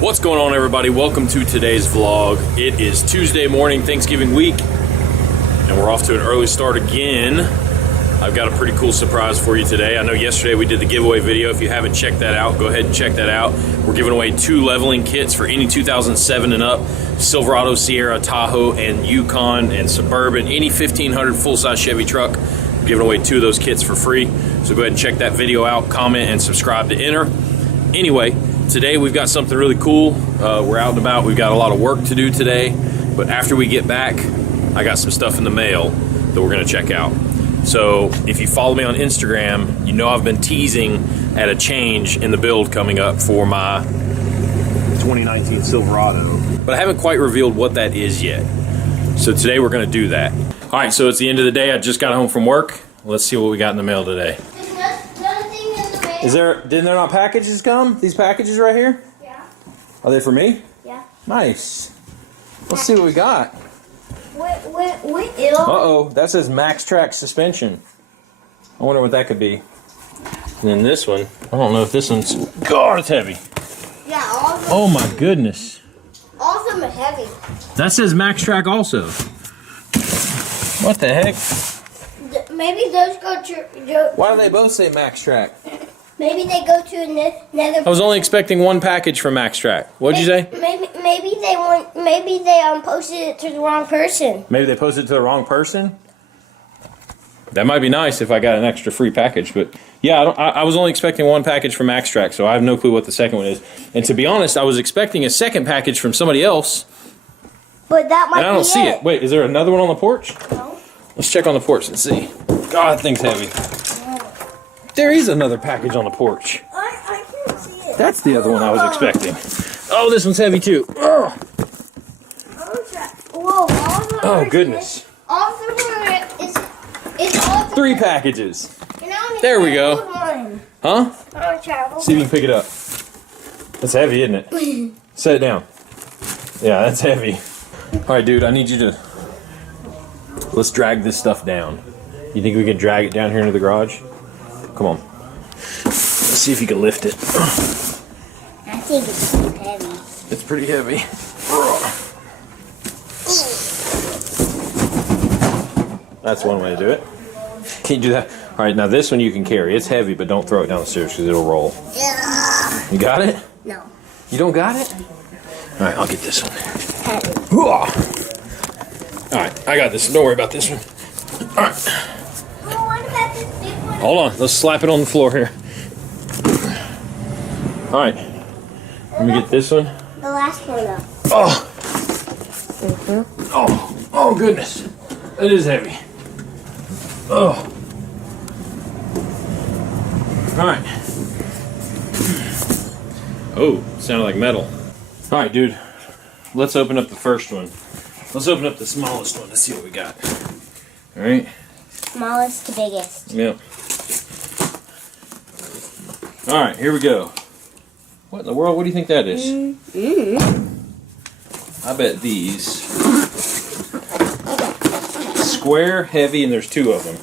What's going on, everybody? Welcome to today's vlog. It is Tuesday morning, Thanksgiving week, and we're off to an early start again. I've got a pretty cool surprise for you today. I know yesterday we did the giveaway video. If you haven't checked that out, go ahead and check that out. We're giving away 2 leveling kits for any 2007 and up. Silverado, Sierra, Tahoe, and Yukon, and Suburban. Any 1500 full-size Chevy truck. We're giving away 2 of those kits for free. So go ahead and check that video out, comment, and subscribe to enter. Anyway, today we've got something really cool. We're out and about. We've got a lot of work to do today. But after we get back, I got some stuff in the mail that we're going to check out. So if you follow me on Instagram, you know I've been teasing at a change in the build coming up for my 2019 Silverado. But I haven't quite revealed what that is yet. So today we're going to do that. All right, so it's the end of the day. I just got home from work. Let's see what we got in the mail today. Didn't there not packages come? These packages right here? Yeah. Are they for me? Yeah. Nice. Let's see what we got. Uh-oh, that says Maxtrac suspension. I wonder what that could be. And then this one, I don't know if this one's... God, it's heavy. Yeah, all of them. Oh my goodness. All of them are heavy. That says Maxtrac also. What the heck? Maybe those go to... Why do they both say Maxtrac? Maybe they go to another... I was only expecting one package from Maxtrac. What'd you say? Maybe they posted it to the wrong person. Maybe they posted it to the wrong person? That might be nice if I got an extra free package, but yeah, I was only expecting one package from Maxtrac, so I have no clue what the second one is. And to be honest, I was expecting a second package from somebody else. But that might be it. And I don't see it. Wait, is there another one on the porch? No. Let's check on the porch and see. God, that thing's heavy. There is another package on the porch. I can't see it. That's the other one I was expecting. Oh, this one's heavy too. Oh, Whoa, all of them oh goodness. All of them it's all of them. 3 packages. There we go. Huh? See if you can pick it up. That's heavy, isn't it? Set it down. Yeah, that's heavy. All right, dude, I need you to... Let's drag this stuff down. You think we can drag it down here into the garage? Come on. Let's see if you can lift it. I think it's heavy. It's pretty heavy. That's one way to do it. Can you do that? All right, now this one you can carry. It's heavy, but don't throw it down the stairs because it'll roll. You got it? No. You don't got it? All right, I'll get this one. Heavy. All right, I got this. Don't worry about this one. All right. What about this big one? Hold on. Let's slap it on the floor here. All right. Let me get this one. The last one up. Oh. Oh goodness. It is heavy. Oh. All right. Oh, sounded like metal. All right, dude. Let's open up the first one. Let's open up the smallest one to see what we got. All right. Smallest to biggest. Yep. All right, here we go. What in the world? What do you think that is? I bet these. Square, heavy, and there's 2 of them.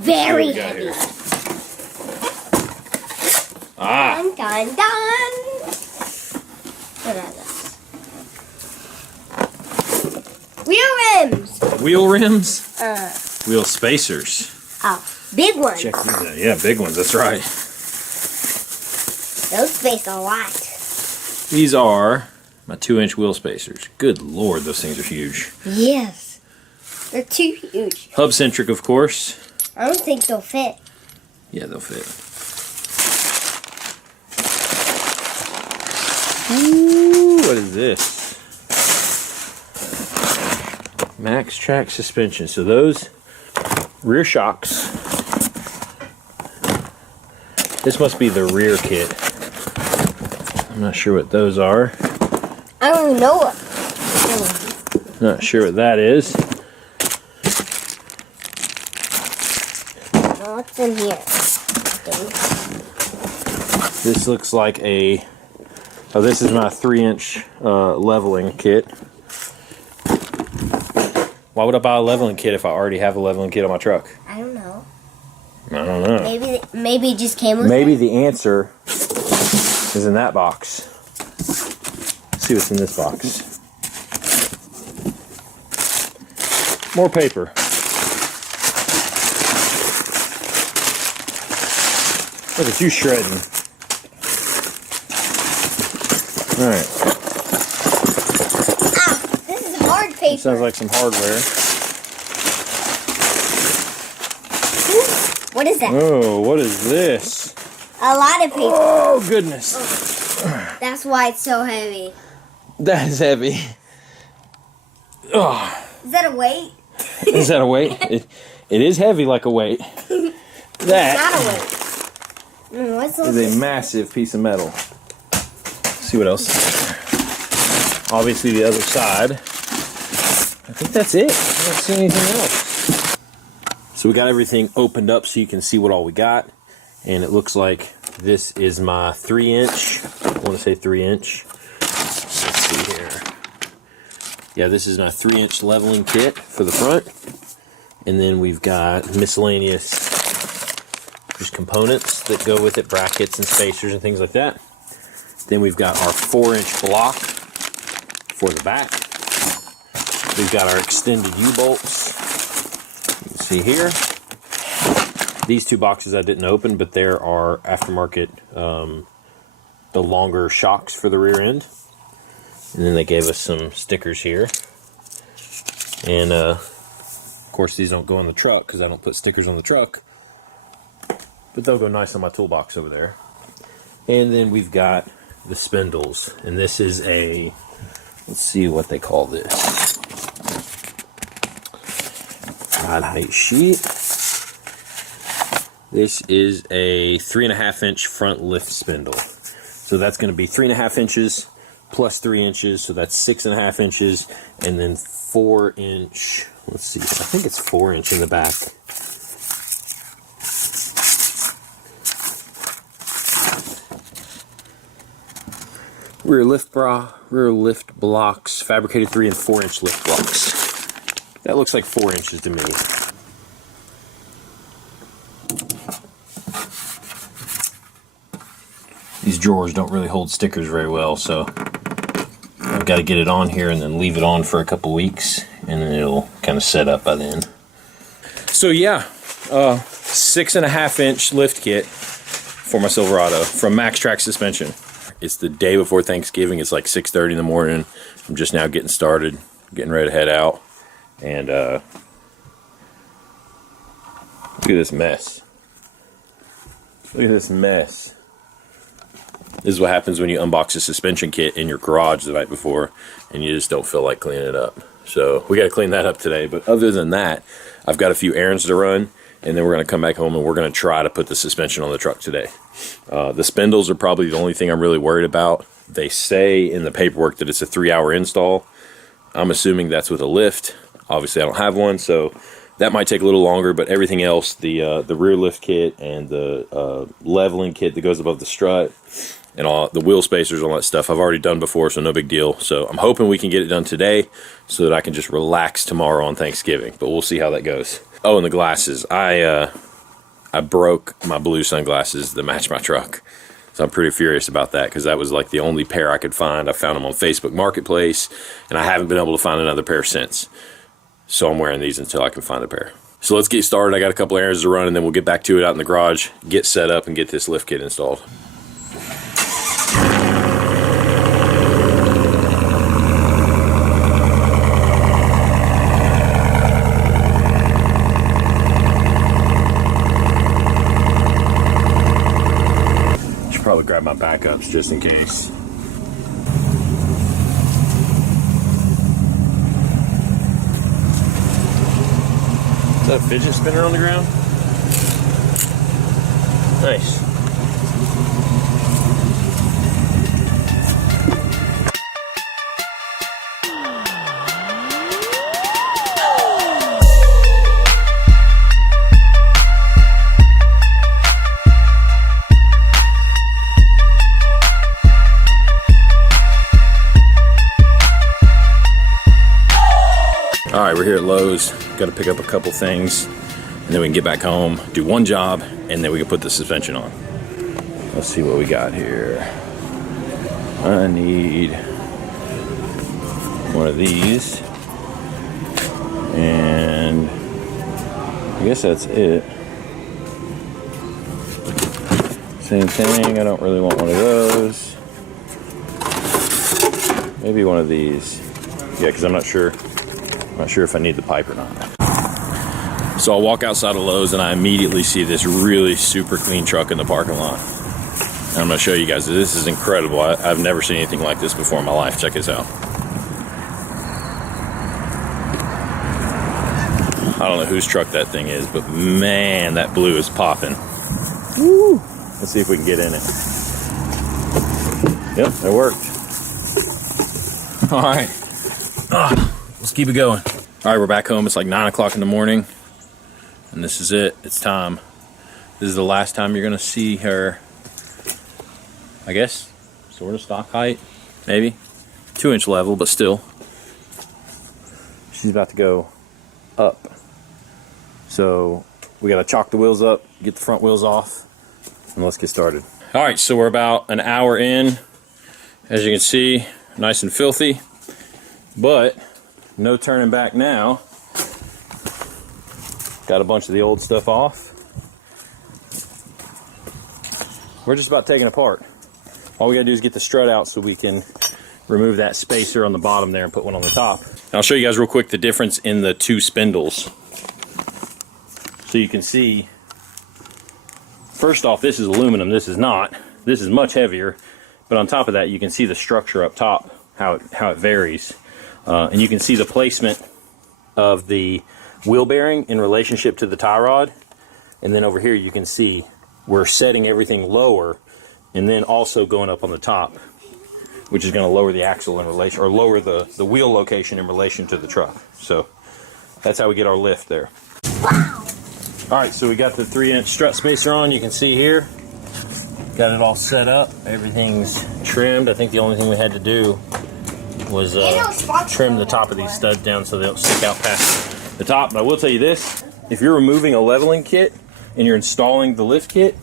Very heavy. Here. Ah. Dun, dun, dun. What are those? Wheel rims. Wheel rims? Wheel spacers. Oh, big ones. Check these out. Yeah, big ones. That's right. Those space a lot. These are my 2-inch wheel spacers. Good Lord, those things are huge. Yes. They're too huge. Hub-centric, of course. I don't think they'll fit. Yeah, they'll fit. Ooh, what is this? Maxtrac suspension. So those rear shocks. This must be the rear kit. I'm not sure what those are. I don't even know what. Not sure what that is. What's in here? This looks like a Oh, this is my 3-inch leveling kit. Why would I buy a leveling kit if I already have a leveling kit on my truck? I don't know. I don't know. Maybe it just came with Maybe it. the answer is in that box. Let's see what's in this box. More paper. Look at you shredding. Alright. Ah, this is hard paper. Sounds like some hardware. What is that? Oh, what is this? A lot of paper. Oh, goodness. Oh. That's why it's so heavy. That is heavy. Oh. Is that a weight? Is that a weight? It is heavy like a weight. That Not a weight. What's is a massive piece of metal. Let's see what else. Obviously the other side. I think that's it. I don't see anything else. So we got everything opened up so you can see what all we got. And it looks like this is my 3-inch. I want to say 3-inch. Let's see here. Yeah, this is my 3-inch leveling kit for the front. And then we've got miscellaneous just components that go with it, brackets and spacers and things like that. Then we've got our 4-inch block for the back. We've got our extended U-bolts. You can see here. These 2 boxes I didn't open, but there are aftermarket, the longer shocks for the rear end. And then they gave us some stickers here. And of course these don't go on the truck because I don't put stickers on the truck. But they'll go nice on my toolbox over there. And then we've got the Spindles. And this is a, let's see what they call this. Rod height sheet. This is a 3.5-inch front lift spindle. So that's going to be 3.5 inches plus 3 inches. So that's 6.5 inches. And then 4-inch, let's see, I think it's 4-inch in the back. Rear lift blocks, fabricated 3 and 4-inch lift blocks. That looks like 4 inches to me. These drawers don't really hold stickers very well, so I've got to get it on here and then leave it on for a couple weeks, and then it'll kind of set up by then. So yeah, 6.5-inch lift kit for my Silverado from Maxtrac suspension. It's the day before Thanksgiving. It's like 6:30 in the morning. I'm just now getting started, getting ready to head out. And look at this mess. Look at this mess. This is what happens when you unbox a suspension kit in your garage the night before and you just don't feel like cleaning it up. So we got to clean that up today. But other than that, I've got a few errands to run, and then we're going to come back home and we're going to try to put the suspension on the truck today. The spindles are probably the only thing I'm really worried about. They say in the paperwork that it's a 3-hour install. I'm assuming that's with a lift. Obviously I don't have one, so that might take a little longer, but everything else, the rear lift kit and the leveling kit that goes above the strut and all the wheel spacers, all that stuff, I've already done before, so no big deal. So I'm hoping we can get it done today so that I can just relax tomorrow on Thanksgiving, but we'll see how that goes. Oh, and the glasses. I broke my blue sunglasses that match my truck. So I'm pretty furious about that because that was like the only pair I could find. I found them on Facebook Marketplace, and I haven't been able to find another pair since. So I'm wearing these until I can find a pair. So let's get started. I got a couple errands to run, and then we'll get back to it out in the garage, get set up, and get this lift kit installed. Probably grab my backups just in case. Is that a fidget spinner on the ground? Nice. All right, we're here at Lowe's. Got to pick up a couple things, and then we can get back home, do one job, and then we can put the suspension on. Let's see what we got here. I need one of these, and I guess that's it. Same thing, I don't really want one of those. Maybe one of these. Yeah, because I'm not sure if I need the pipe or not. So I'll walk outside of Lowe's and I immediately see this really super clean truck in the parking lot. And I'm going to show you guys, this is incredible. I've never seen anything like this before in my life. Check this out. I don't know whose truck that thing is, but man, that blue is popping. Woo! Let's see if we can get in it. Yep, it worked. All right. Let's keep it going. All right, we're back home. It's like 9 o'clock in the morning. And this is it. It's time. This is the last time you're going to see her, I guess, sort of stock height, maybe. 2-inch level, but still. She's about to go up. So we got to chalk the wheels up, get the front wheels off, and let's get started. All right, so we're about an hour in. As you can see, nice and filthy, but no turning back now. Got a bunch of the old stuff off. We're just about taking it apart. All we gotta do is get the strut out so we can remove that spacer on the bottom there and put one on the top. And I'll show you guys real quick the difference in the two spindles. So you can see, first off, this is aluminum, this is not. This is much heavier, but on top of that you can see the structure up top, how it varies. And you can see the placement of the wheel bearing in relationship to the tie rod. And then over here you can see we're setting everything lower and then also going up on the top, which is going to lower the axle in relation, or lower the wheel location in relation to the truck. So that's how we get our lift there. All right, so we got the 3-inch strut spacer on. You can see here, got it all set up. Everything's trimmed. I think the only thing we had to do was trim the top of these studs down so they don't stick out past the top. But I will tell you this, if you're removing a leveling kit and you're installing the lift kit,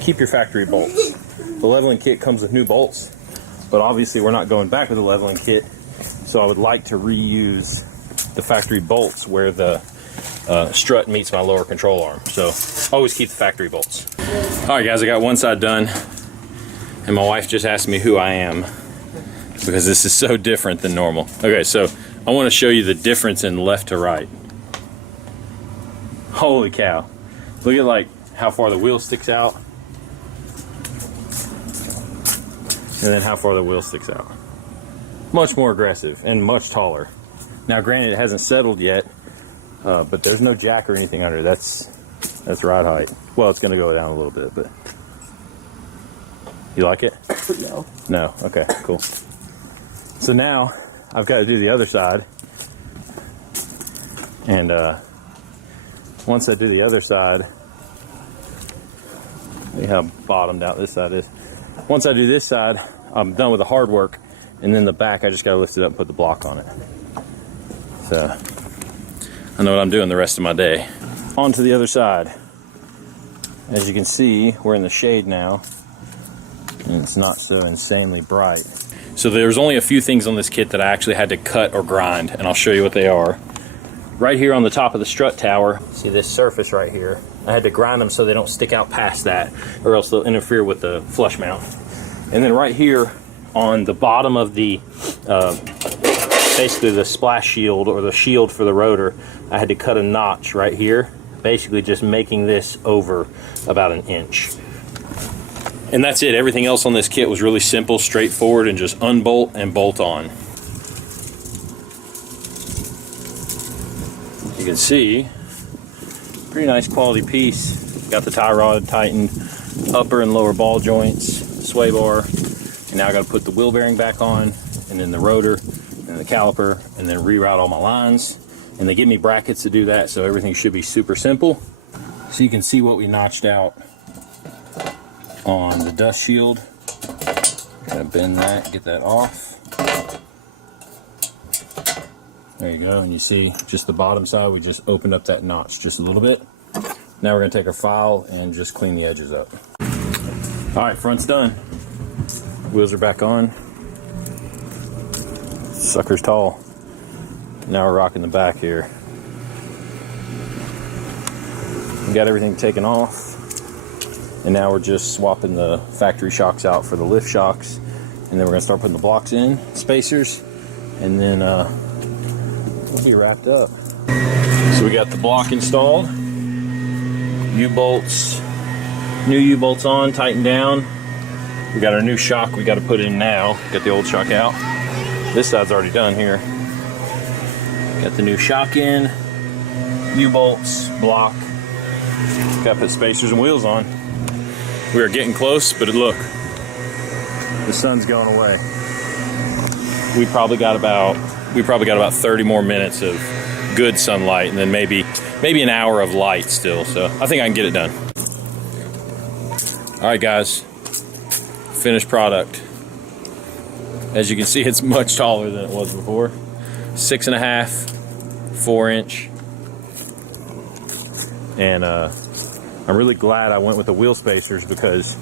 keep your factory bolts. The leveling kit comes with new bolts, but obviously we're not going back with the leveling kit, so I would like to reuse the factory bolts where the strut meets my lower control arm. So always keep the factory bolts. All right guys, I got one side done, and my wife just asked me who I am, because this is so different than normal. Okay, so I want to show you the difference in left to right. Holy cow. Look at like how far the wheel sticks out, and then how far the wheel sticks out. Much more aggressive and much taller. Now granted, it hasn't settled yet, but there's no jack or anything under. That's ride height. Well, it's going to go down a little bit, but you like it? No. No? Okay, cool. So now I've got to do the other side, and once I do the other side, see how bottomed out this side is. Once I do this side, I'm done with the hard work, and then the back I just got to lift it up and put the block on it. So I know what I'm doing the rest of my day. On to the other side. As you can see, we're in the shade now, and it's not so insanely bright. So there's only a few things on this kit that I actually had to cut or grind, and I'll show you what they are. Right here on the top of the strut tower, see this surface right here? I had to grind them so they don't stick out past that, or else they'll interfere with the flush mount. And then right here on the bottom of the, basically the splash shield, or the shield for the rotor, I had to cut a notch right here, basically just making this over about 1 inch. And that's it. Everything else on this kit was really simple, straightforward, and just unbolt and bolt on. You can see, pretty nice quality piece. Got the tie rod tightened, upper and lower ball joints, sway bar, and now I got to put the wheel bearing back on, and then the rotor, and the caliper, and then reroute all my lines. And they give me brackets to do that, so everything should be super simple. So you can see what we notched out on the dust shield. Gotta bend that, get that off. There you go, and you see just the bottom side, we just opened up that notch just a little bit. Now we're gonna take our file and just clean the edges up. All right, front's done. Wheels are back on. Sucker's tall. Now we're rocking the back here. We got everything taken off, and now we're just swapping the factory shocks out for the lift shocks, and then we're gonna start putting the blocks in, spacers, and then we'll be wrapped up. So we got the block installed, U-bolts, new U-bolts on, tightened down. We got our new shock we got to put in now. Got the old shock out. This side's already done here. Got the new shock in, U-bolts, block. Got to put spacers and wheels on. We are getting close, but look, the sun's going away. We probably got about 30 more minutes of good sunlight, and then maybe an hour of light still. So I think I can get it done. All right, guys, finished product. As you can see, it's much taller than it was before. 6.5, 4-inch, and I'm really glad I went with the wheel spacers, because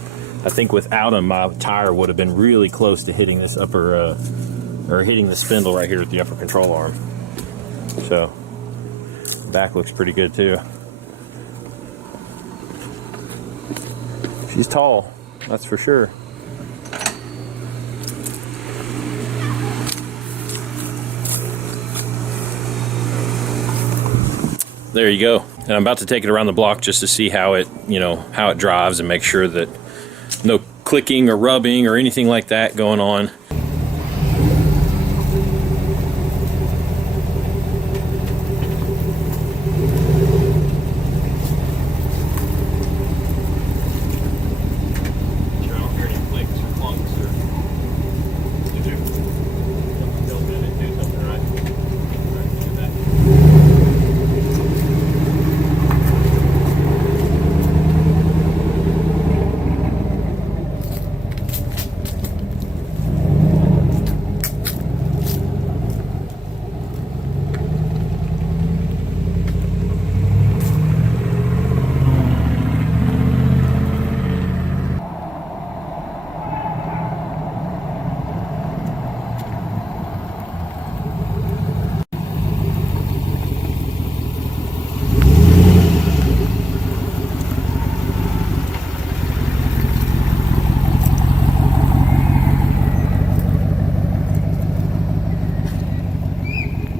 I think without them, my tire would have been really close to hitting this upper, or hitting the spindle right here at the upper control arm. So, back looks pretty good too. She's tall, that's for sure. There you go. And I'm about to take it around the block just to see how it, how it drives, and make sure that no clicking or rubbing or anything like that going on.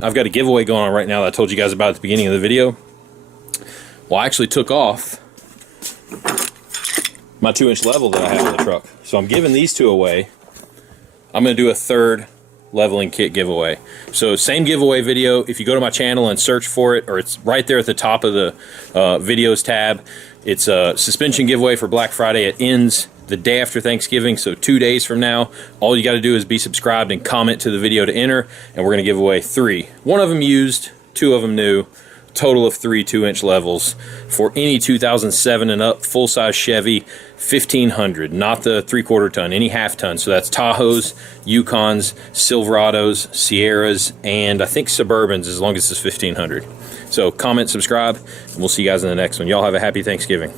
I've got a giveaway going on right now that I told you guys about at the beginning of the video. Well, I actually took off my 2-inch level that I have in the truck. So I'm giving these two away. I'm going to do a third leveling kit giveaway. So same giveaway video. If you go to my channel and search for it, or it's right there at the top of the videos tab, it's a suspension giveaway for Black Friday. It ends the day after Thanksgiving, so 2 days from now. All you got to do is be subscribed and comment to the video to enter, and we're going to give away 3. 1 of them used, 2 of them new. Total of 3 2-inch levels for any 2007 and up full-size Chevy 1500, not the 3/4 ton, any half-ton. So that's Tahoes, Yukons, Silverados, Sierras, and I think Suburbans, as long as it's 1500. So comment, subscribe, and we'll see you guys in the next one. Y'all have a happy Thanksgiving.